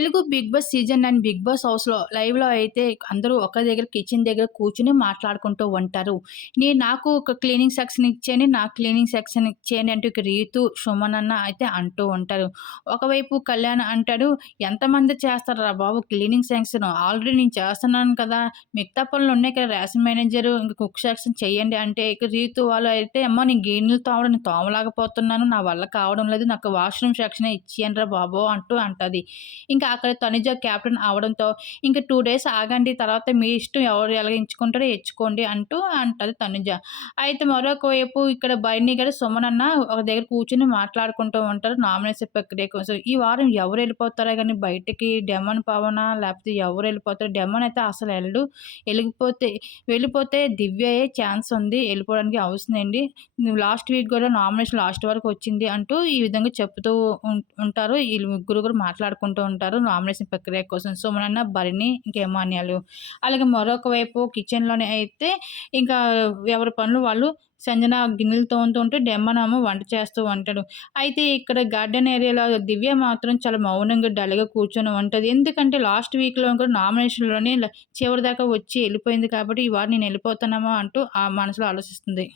Telugu Bigg Boss season and Bigg Boss హౌస్‌లో లైవ్‌లో అయితే అందరూ ఒక దగ్గర కిచెన్ దగ్గర కూర్చుని మాట్లాడుకుంటూ ఉంటారు. నేను నాకు ఒక క్లీనింగ్ సెక్షన్ ఇచ్చేయండి, నాకు క్లీనింగ్ సెక్షన్ ఇచ్చేయండి అంటూ ఒక రీతు, సుమన్ అన్న అయితే అంటూ ఉంటారు. ఒకవైపు కళ్యాణ్ అంటాడు, "ఎంతమంది చేస్తారా బాబు క్లీనింగ్ సెక్షన్ ఆల్రెడీ నేను చేస్తున్నాను కదా! మిగతా పనులు ఉన్నాయి కదా! రేషన్ మేనేజర్ ఇంక కుక్ సెక్షన్ చేయండి" అంటే ఇక రీతు వాళ్ళు అయితే, అమ్మ నేను గిన్నెలు తోమడం నేను తోమలేకపోతున్నాను. నా వల్ల కావడం లేదు. నాకు వాష్‌రూమ్ సెక్షన్ ఇచ్చేయండి రా బాబు" అంటూ అంటుంది ఇంకా అక్కడ తనుజ క్యాప్టెన్ అవడంతో ఇంకా టూ డేస్ ఆగండి తర్వాత మీ ఇష్టం ఎవరు ఎలా ఎచ్చుకోండి అంటూ అంటది తనుజ. అయితే మరొక వైపు ఇక్కడ బన్నీ గారు, సుమన్ అన్న ఒక దగ్గర కూర్చొని మాట్లాడుకుంటూ ఉంటారు నామినేషన్ ప్రక్రియ కోసం. ఈ వారం ఎవరు వెళ్ళిపోతారో కానీ బయటికి డెమన్, పవనా లేకపోతే ఎవరు వెళ్ళిపోతారు డెమన్ అయితే అసలు వెళ్ళడు వెళ్ళిపోతే వెళ్ళిపోతే దివ్యయే ఛాన్స్ ఉంది వెళ్ళిపోవడానికి అవసరం అండి లాస్ట్ వీక్ కూడా నామినేషన్ లాస్ట్ వరకు వచ్చింది అంటూ ఈ విధంగా చెప్తూ ఉంటారు. వీళ్ళు ముగ్గురు కూడా మాట్లాడుకుంటూ ఉంటారు నామినేషన్ ప్రక్రియ కోసం. సుమనన్న, భరిని ఇంకా యమాన్యాలు అలాగే మరొక వైపు కిచెన్‌లోనే అయితే ఇంకా ఎవరి పనులు వాళ్ళు సంజన గిన్నెలు తోముతూ ఉంటే డెమ్మనేమో వంట చేస్తూ ఉంటాడు. అయితే ఇక్కడ గార్డెన్ ఏరియాలో దివ్య మాత్రం చాలా మౌనంగా డల్‌గా కూర్చొని ఉంటుంది ఎందుకంటే లాస్ట్ వీక్‌లో కూడా నామినేషన్‌లోనే చివరిదాకా వచ్చి వెళ్ళిపోయింది కాబట్టి ఈ వారు నేను ఎళ్ళిపోతానేమో అంటూ ఆ మనసులో ఆలోచిస్తుంది.